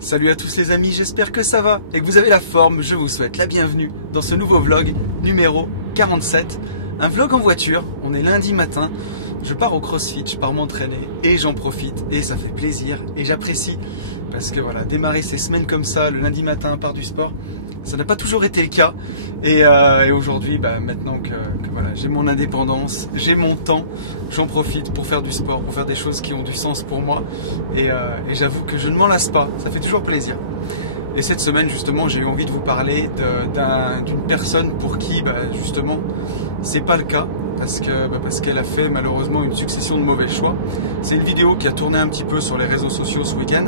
Salut à tous les amis, j'espère que ça va et que vous avez la forme. Je vous souhaite la bienvenue dans ce nouveau vlog numéro 47. Un vlog en voiture, on est lundi matin, je pars au CrossFit, je pars m'entraîner et j'en profite et ça fait plaisir et j'apprécie parce que voilà, démarrer ces semaines comme ça, le lundi matin par du sport, ça n'a pas toujours été le cas et aujourd'hui, maintenant que voilà, j'ai mon indépendance, j'ai mon temps, j'en profite pour faire du sport, pour faire des choses qui ont du sens pour moi et j'avoue que je ne m'en lasse pas, ça fait toujours plaisir. Et cette semaine justement, j'ai eu envie de vous parler d'une personne pour qui justement c'est pas le cas parce qu'elle a fait malheureusement une succession de mauvais choix. C'est une vidéo qui a tourné un petit peu sur les réseaux sociaux ce week-end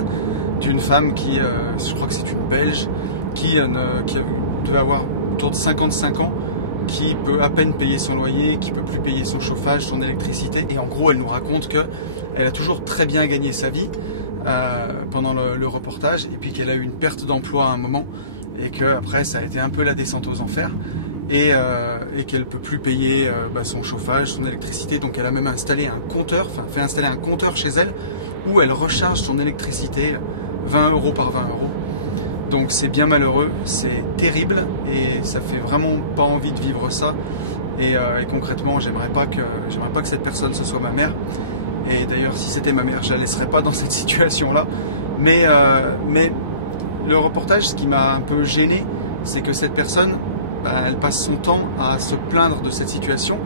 d'une femme qui, je crois que c'est une Belge, qui devait avoir autour de 55 ans, qui peut à peine payer son loyer, qui peut plus payer son chauffage, son électricité. Et en gros, elle nous raconte qu'elle a toujours très bien gagné sa vie pendant le reportage, et puis qu'elle a eu une perte d'emploi à un moment, et qu'après ça a été un peu la descente aux enfers, et qu'elle ne peut plus payer son chauffage, son électricité. Donc elle a même installé un compteur, fait installer un compteur chez elle, où elle recharge son électricité 20 € par 20 €. Donc c'est bien malheureux, c'est terrible et ça fait vraiment pas envie de vivre ça. Et concrètement, j'aimerais pas que cette personne ce soit ma mère. Et d'ailleurs, si c'était ma mère, je la laisserais pas dans cette situation-là. Mais le reportage, ce qui m'a un peu gêné, c'est que cette personne, elle passe son temps à se plaindre de cette situation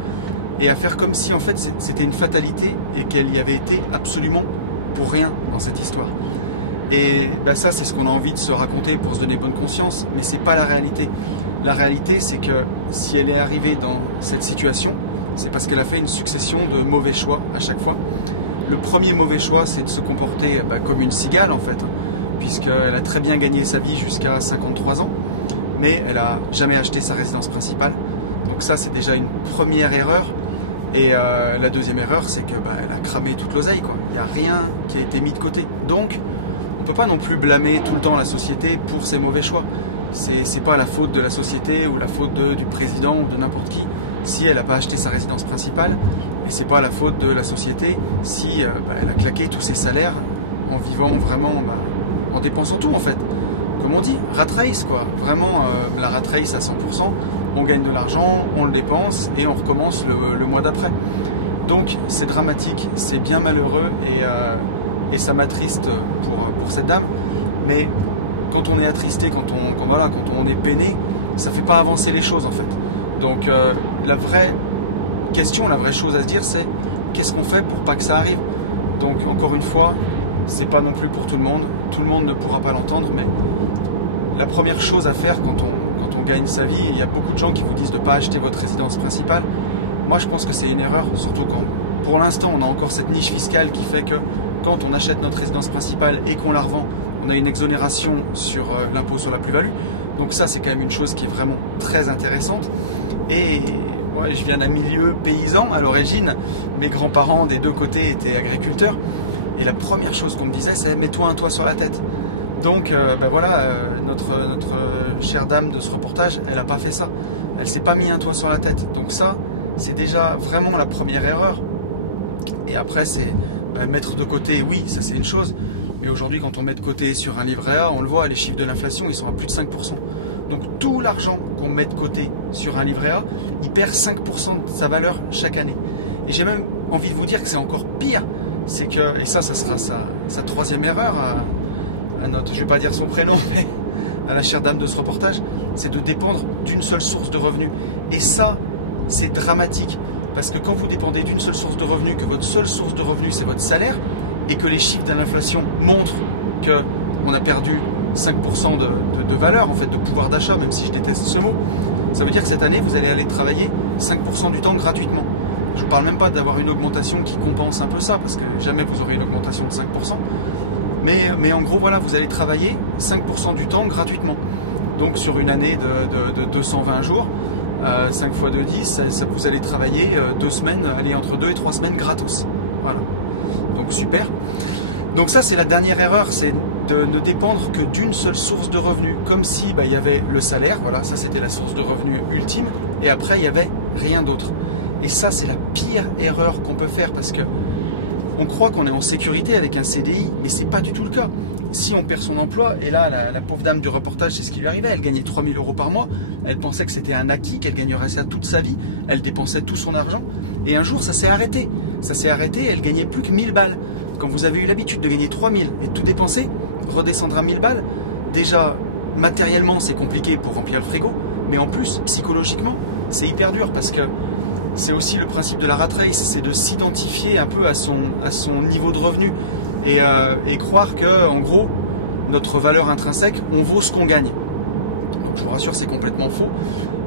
et à faire comme si en fait c'était une fatalité et qu'elle y avait été absolument pour rien dans cette histoire. Et ça, c'est ce qu'on a envie de se raconter pour se donner bonne conscience, mais c'est pas la réalité. La réalité, c'est que si elle est arrivée dans cette situation, c'est parce qu'elle a fait une succession de mauvais choix à chaque fois. Le premier mauvais choix, c'est de se comporter comme une cigale en fait, puisqu'elle a très bien gagné sa vie jusqu'à 53 ans, mais elle a jamais acheté sa résidence principale. Donc ça, c'est déjà une première erreur. Et la deuxième erreur, c'est que elle a cramé toute l'oseille, quoi. Il n'y a rien qui a été mis de côté. Donc on ne peut pas non plus blâmer tout le temps la société pour ses mauvais choix. C'est pas la faute de la société ou la faute du président ou de n'importe qui si elle n'a pas acheté sa résidence principale. Et c'est pas la faute de la société si elle a claqué tous ses salaires en vivant vraiment, en dépensant tout en fait. Comme on dit, rat race quoi. Vraiment la rat race à 100%. On gagne de l'argent, on le dépense et on recommence le mois d'après. Donc c'est dramatique, c'est bien malheureux et ça m'attriste pour cette dame. Mais quand on est attristé, quand on est peiné, ça fait pas avancer les choses en fait. Donc la vraie question, la vraie chose à se dire, c'est qu'est-ce qu'on fait pour pas que ça arrive. Donc encore une fois, c'est pas non plus pour tout le monde ne pourra pas l'entendre, mais la première chose à faire quand on gagne sa vie, il y a beaucoup de gens qui vous disent de ne pas acheter votre résidence principale. Moi je pense que c'est une erreur, surtout quand pour l'instant on a encore cette niche fiscale qui fait que quand on achète notre résidence principale et qu'on la revend, on a une exonération sur l'impôt sur la plus-value. Donc ça, c'est quand même une chose qui est vraiment très intéressante. Et ouais, je viens d'un milieu paysan à l'origine. Mes grands-parents des deux côtés étaient agriculteurs. Et la première chose qu'on me disait, c'est « mets-toi un toit sur la tête ». Donc notre chère dame de ce reportage, elle n'a pas fait ça. Elle s'est pas mis un toit sur la tête. Donc ça, c'est déjà vraiment la première erreur. Et après, c'est mettre de côté, oui, ça c'est une chose. Mais aujourd'hui, quand on met de côté sur un livret A, on le voit, les chiffres de l'inflation, ils sont à plus de 5%. Donc tout l'argent qu'on met de côté sur un livret A, il perd 5% de sa valeur chaque année. Et j'ai même envie de vous dire que c'est encore pire. C'est que, et ça sera sa troisième erreur à notre, je vais pas dire son prénom, mais à la chère dame de ce reportage, c'est de dépendre d'une seule source de revenus. Et ça, c'est dramatique. Parce que quand vous dépendez d'une seule source de revenus, que votre seule source de revenus c'est votre salaire, et que les chiffres de l'inflation montrent qu'on a perdu 5% de valeur, en fait, de pouvoir d'achat, même si je déteste ce mot, ça veut dire que cette année, vous allez aller travailler 5% du temps gratuitement. Je ne parle même pas d'avoir une augmentation qui compense un peu ça, parce que jamais vous aurez une augmentation de 5%. Mais en gros, voilà, vous allez travailler 5% du temps gratuitement. Donc sur une année de 220 jours, 5 fois 2, 10, vous allez travailler 2 semaines, aller entre 2 et 3 semaines gratos. Voilà. Donc super. Donc ça, c'est la dernière erreur, c'est de ne dépendre que d'une seule source de revenus. Comme si il y avait le salaire, voilà, ça c'était la source de revenus ultime, et après il n'y avait rien d'autre. Et ça, c'est la pire erreur qu'on peut faire parce que on croit qu'on est en sécurité avec un CDI, mais c'est pas du tout le cas. si on perd son emploi, et là la pauvre dame du reportage, c'est ce qui lui arrivait, elle gagnait 3 000 € par mois, elle pensait que c'était un acquis, qu'elle gagnerait ça toute sa vie, elle dépensait tout son argent, et un jour ça s'est arrêté, elle gagnait plus que 1000 balles. Quand vous avez eu l'habitude de gagner 3000 et de tout dépenser, redescendre à 1000 balles, déjà matériellement c'est compliqué pour remplir le frigo, mais en plus psychologiquement c'est hyper dur, parce que c'est aussi le principe de la rat race, c'est de s'identifier un peu à son niveau de revenu et croire que en gros notre valeur intrinsèque, on vaut ce qu'on gagne. Donc, je vous rassure, c'est complètement faux,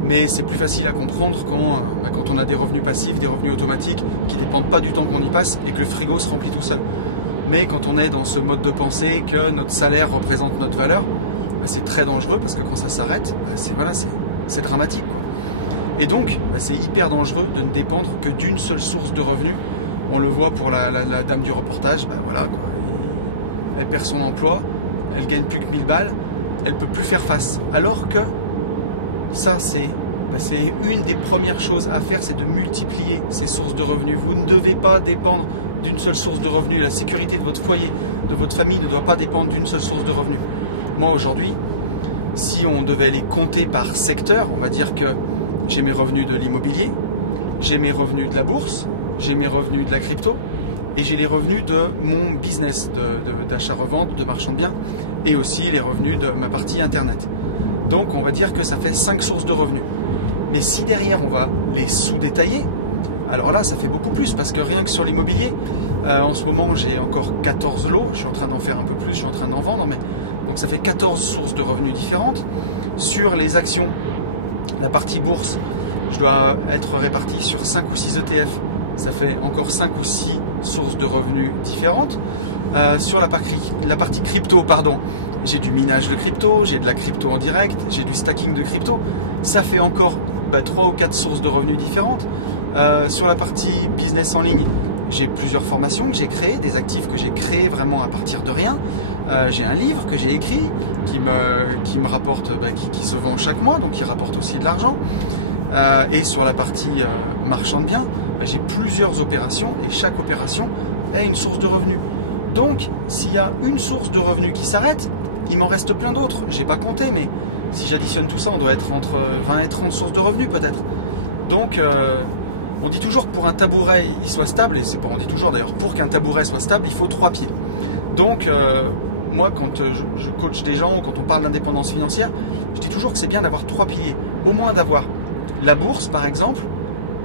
mais c'est plus facile à comprendre quand on a des revenus passifs, des revenus automatiques qui ne dépendent pas du temps qu'on y passe et que le frigo se remplit tout seul. Mais quand on est dans ce mode de pensée que notre salaire représente notre valeur, c'est très dangereux, parce que quand ça s'arrête, c'est dramatique. Et donc, c'est hyper dangereux de ne dépendre que d'une seule source de revenus. On le voit pour la dame du reportage, elle perd son emploi, elle gagne plus que 1000 balles, elle peut plus faire face. Alors que ça, c'est une des premières choses à faire, c'est de multiplier ces sources de revenus. Vous ne devez pas dépendre d'une seule source de revenus. La sécurité de votre foyer, de votre famille ne doit pas dépendre d'une seule source de revenus. Moi aujourd'hui, si on devait les compter par secteur, on va dire que j'ai mes revenus de l'immobilier, j'ai mes revenus de la bourse, j'ai mes revenus de la crypto, et j'ai les revenus de mon business d'achat-revente, de marchand de biens, et aussi les revenus de ma partie internet. Donc on va dire que ça fait 5 sources de revenus. Mais si derrière on va les sous-détailler, alors là ça fait beaucoup plus, parce que rien que sur l'immobilier, en ce moment j'ai encore 14 lots, je suis en train d'en faire un peu plus, je suis en train d'en vendre, mais donc ça fait 14 sources de revenus différentes. Sur les actions, la partie bourse, je dois être réparti sur 5 ou 6 ETF, ça fait encore 5 ou 6 sources de revenus différentes. Sur la partie crypto, j'ai du minage de crypto, j'ai de la crypto en direct, j'ai du stacking de crypto, ça fait encore 3 ou 4 sources de revenus différentes. Sur la partie business en ligne, j'ai plusieurs formations que j'ai créées, des actifs que j'ai créés vraiment à partir de rien. J'ai un livre que j'ai écrit qui me rapporte, qui se vend chaque mois, donc qui rapporte aussi de l'argent. Et sur la partie marchand de biens, j'ai plusieurs opérations, et chaque opération est une source de revenus. Donc s'il y a une source de revenus qui s'arrête, il m'en reste plein d'autres. J'ai pas compté, mais si j'additionne tout ça, on doit être entre 20 et 30 sources de revenus peut-être. Donc on dit toujours que pour un tabouret il soit stable, et c'est pas on dit toujours d'ailleurs, pour qu'un tabouret soit stable, il faut 3 pieds. Donc moi quand je coach des gens, quand on parle d'indépendance financière, je dis toujours que c'est bien d'avoir 3 piliers. Au moins d'avoir la bourse par exemple,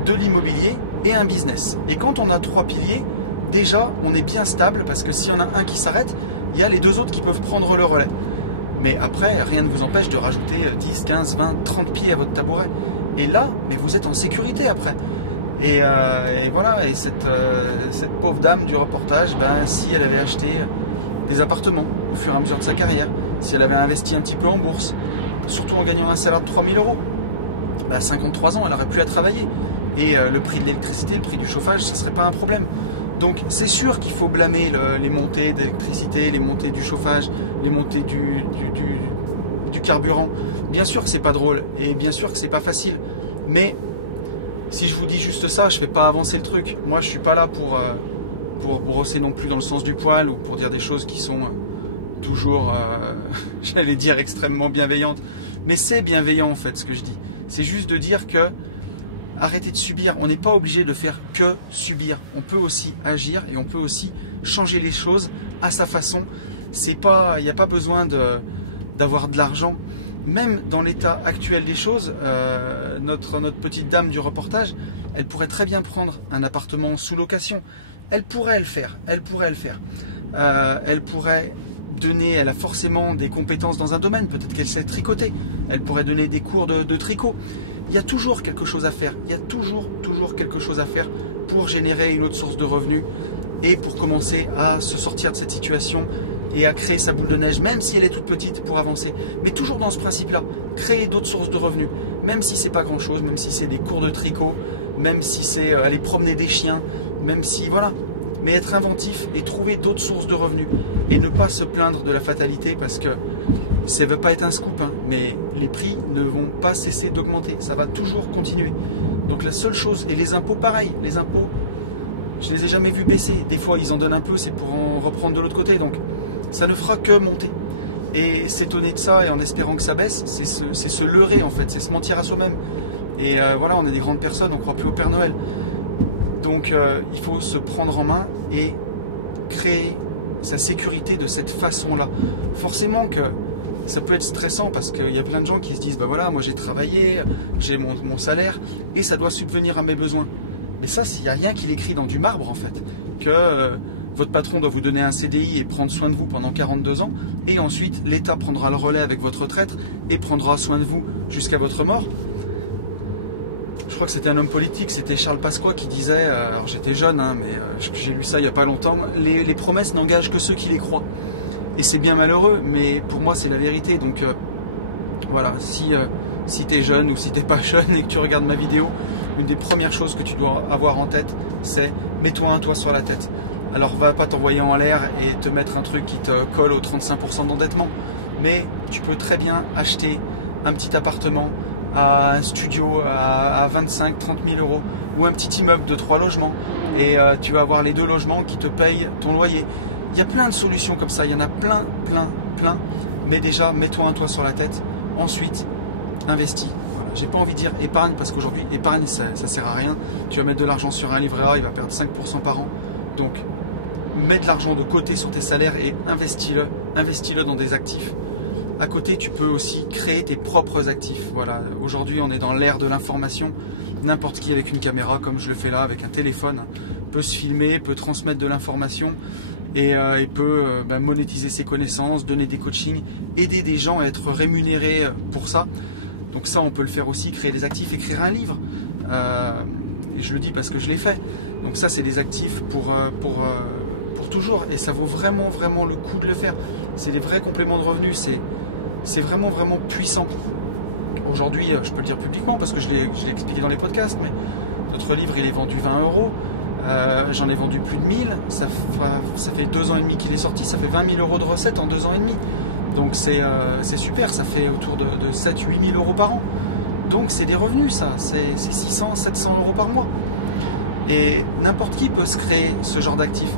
de l'immobilier et un business. Et quand on a 3 piliers, déjà on est bien stable, parce que s'il y en a un qui s'arrête, il y a les 2 autres qui peuvent prendre le relais. Mais après, rien ne vous empêche de rajouter 10, 15, 20, 30 pieds à votre tabouret. Et là, mais vous êtes en sécurité après. Et voilà, et cette pauvre dame du reportage, si elle avait acheté des appartements au fur et à mesure de sa carrière, si elle avait investi un petit peu en bourse, surtout en gagnant un salaire de 3 000 €, à 53 ans, elle aurait pu à travailler. Et le prix de l'électricité, le prix du chauffage, ce ne serait pas un problème. Donc c'est sûr qu'il faut blâmer les montées d'électricité, les montées du chauffage, les montées du carburant. Bien sûr que c'est pas drôle, et bien sûr que c'est pas facile. Mais si je vous dis juste ça, je ne fais pas avancer le truc. Moi je suis pas là pour brosser non plus dans le sens du poil, ou pour dire des choses qui sont toujours, j'allais dire, extrêmement bienveillantes. Mais c'est bienveillant en fait ce que je dis. C'est juste de dire que arrêtez de subir. On n'est pas obligé de faire que subir. On peut aussi agir, et on peut aussi changer les choses à sa façon. Il n'y a pas besoin d'avoir de l'argent. Même dans l'état actuel des choses, notre petite dame du reportage, elle pourrait très bien prendre un appartement sous location. Elle pourrait le faire. Elle pourrait donner, elle a forcément des compétences dans un domaine. Peut-être qu'elle sait tricoter. Elle pourrait donner des cours de tricot. Il y a toujours quelque chose à faire. Il y a toujours quelque chose à faire pour générer une autre source de revenus, et pour commencer à se sortir de cette situation et à créer sa boule de neige, même si elle est toute petite, pour avancer. Mais toujours dans ce principe-là, créer d'autres sources de revenus, même si c'est pas grand-chose, même si c'est des cours de tricot, même si c'est aller promener des chiens, même si, voilà. Mais être inventif et trouver d'autres sources de revenus, et ne pas se plaindre de la fatalité, parce que ça ne veut pas être un scoop, mais les prix ne vont pas cesser d'augmenter, ça va toujours continuer. Donc la seule chose, et les impôts pareil, les impôts, je ne les ai jamais vus baisser. Des fois ils en donnent un peu, c'est pour en reprendre de l'autre côté. Donc ça ne fera que monter. Et s'étonner de ça et en espérant que ça baisse, c'est se leurrer en fait, c'est se mentir à soi-même. Et voilà, on est des grandes personnes, on ne croit plus au Père Noël. Donc il faut se prendre en main et créer sa sécurité de cette façon-là. Forcément que ça peut être stressant parce qu'il y a plein de gens qui se disent bah voilà, moi j'ai travaillé, j'ai mon salaire et ça doit subvenir à mes besoins. Mais ça, il n'y a rien qui l'écrit dans du marbre en fait. Que votre patron doit vous donner un CDI et prendre soin de vous pendant 42 ans et ensuite l'État prendra le relais avec votre retraite et prendra soin de vous jusqu'à votre mort. Je crois que c'était un homme politique, c'était Charles Pasqua qui disait, alors j'étais jeune, hein, mais j'ai lu ça il n'y a pas longtemps, les promesses n'engagent que ceux qui les croient. Et c'est bien malheureux, mais pour moi c'est la vérité. Donc voilà, si tu es jeune ou si tu n'es pas jeune et que tu regardes ma vidéo, une des premières choses que tu dois avoir en tête, c'est mets-toi un toit sur la tête. Alors va pas t'envoyer en l'air et te mettre un truc qui te colle au 35% d'endettement, mais tu peux très bien acheter un petit appartement, à un studio à 25-30 000 euros ou un petit immeuble de 3 logements et tu vas avoir les 2 logements qui te payent ton loyer. Il y a plein de solutions comme ça, il y en a plein, mais déjà mets-toi un toit sur la tête, ensuite investis. Voilà. J'ai pas envie de dire épargne parce qu'aujourd'hui épargne ça sert à rien, tu vas mettre de l'argent sur un livret A, il va perdre 5% par an, donc mets de l'argent de côté sur tes salaires et investis-le dans des actifs. À côté, tu peux aussi créer tes propres actifs. Voilà, aujourd'hui, on est dans l'ère de l'information. N'importe qui avec une caméra, comme je le fais là, avec un téléphone, peut se filmer, peut transmettre de l'information et peut monétiser ses connaissances, donner des coachings, aider des gens à être rémunérés pour ça. Donc ça, on peut le faire aussi, créer des actifs, écrire un livre. Et je le dis parce que je l'ai fait. Donc ça, c'est des actifs pour toujours. Et ça vaut vraiment le coup de le faire. C'est des vrais compléments de revenus. C'est vraiment puissant. Aujourd'hui, je peux le dire publiquement parce que je l'ai expliqué dans les podcasts, mais notre livre, il est vendu 20 euros. J'en ai vendu plus de 1000. Ça fait 2 ans et demi qu'il est sorti. Ça fait 20 000 euros de recettes en 2 ans et demi. Donc c'est super. Ça fait autour de 7-8 000 euros par an. Donc c'est des revenus, ça. C'est 600-700 euros par mois. Et n'importe qui peut se créer ce genre d'actif.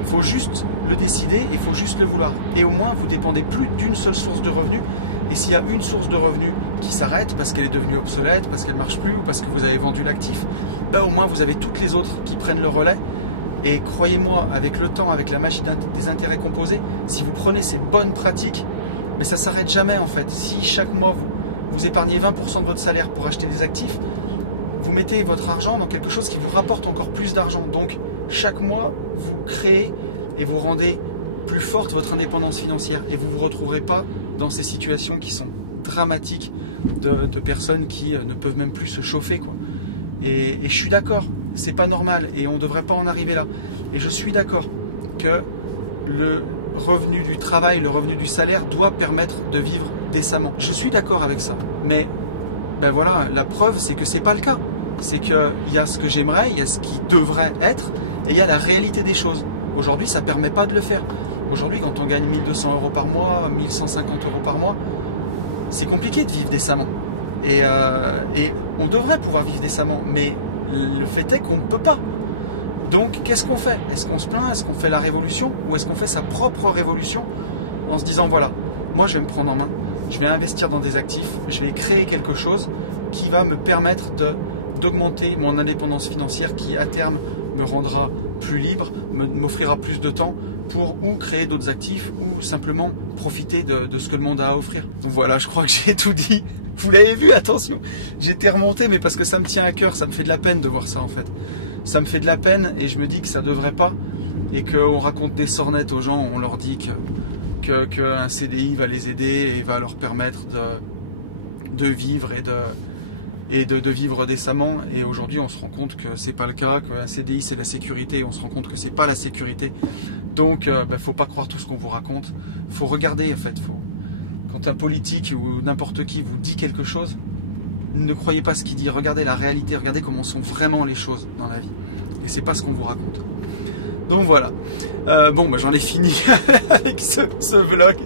Il faut juste le décider, il faut juste le vouloir. Et au moins, vous dépendez plus d'une seule source de revenus. Et s'il y a une source de revenus qui s'arrête parce qu'elle est devenue obsolète, parce qu'elle ne marche plus, ou parce que vous avez vendu l'actif, au moins vous avez toutes les autres qui prennent le relais. Et croyez-moi, avec le temps, avec la magie des intérêts composés, si vous prenez ces bonnes pratiques, mais ça ne s'arrête jamais en fait. Si chaque mois vous épargnez 20% de votre salaire pour acheter des actifs, vous mettez votre argent dans quelque chose qui vous rapporte encore plus d'argent. Donc chaque mois, vous créez et vous rendez plus forte votre indépendance financière et vous ne vous retrouverez pas dans ces situations qui sont dramatiques de personnes qui ne peuvent même plus se chauffer, quoi. Et je suis d'accord, c'est pas normal et on ne devrait pas en arriver là. Et je suis d'accord que le revenu du travail, le revenu du salaire doit permettre de vivre décemment. Je suis d'accord avec ça, mais voilà, la preuve c'est que c'est pas le cas. C'est qu'il y a ce que j'aimerais, il y a ce qui devrait être et il y a la réalité des choses. Aujourd'hui, ça ne permet pas de le faire. Aujourd'hui, quand on gagne 1 200 euros par mois, 1 150 euros par mois, c'est compliqué de vivre décemment. Et on devrait pouvoir vivre décemment, mais le fait est qu'on ne peut pas. Donc, qu'est-ce qu'on fait? Est-ce qu'on se plaint? Est-ce qu'on fait la révolution? Ou est-ce qu'on fait sa propre révolution en se disant, voilà, moi je vais me prendre en main, je vais investir dans des actifs, je vais créer quelque chose qui va me permettre d'augmenter mon indépendance financière qui, à terme, me rendra plus libre, m'offrira plus de temps pour ou créer d'autres actifs ou simplement profiter de ce que le monde a à offrir. Donc voilà, je crois que j'ai tout dit. Vous l'avez vu, attention, j'étais remonté, mais parce que ça me tient à cœur, ça me fait de la peine de voir ça en fait. Ça me fait de la peine et je me dis que ça devrait pas et qu'on raconte des sornettes aux gens, on leur dit qu'un CDI va les aider et va leur permettre de vivre et de vivre décemment. Et aujourd'hui, on se rend compte que c'est pas le cas, qu'un CDI c'est la sécurité. Et on se rend compte que c'est pas la sécurité. Donc, faut pas croire tout ce qu'on vous raconte. Faut regarder en fait. Quand un politique ou n'importe qui vous dit quelque chose, ne croyez pas ce qu'il dit. Regardez la réalité. Regardez comment sont vraiment les choses dans la vie. Et c'est pas ce qu'on vous raconte. Donc voilà. J'en ai fini avec ce vlog.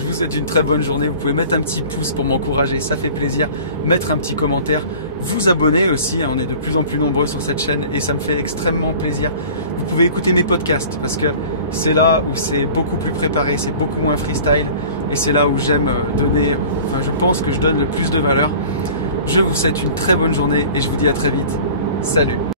Je vous souhaite une très bonne journée. Vous pouvez mettre un petit pouce pour m'encourager, ça fait plaisir. Mettre un petit commentaire. Vous abonner aussi, on est de plus en plus nombreux sur cette chaîne et ça me fait extrêmement plaisir. Vous pouvez écouter mes podcasts parce que c'est là où c'est beaucoup plus préparé, c'est beaucoup moins freestyle et c'est là où j'aime donner, enfin je pense que je donne le plus de valeur. Je vous souhaite une très bonne journée et je vous dis à très vite. Salut!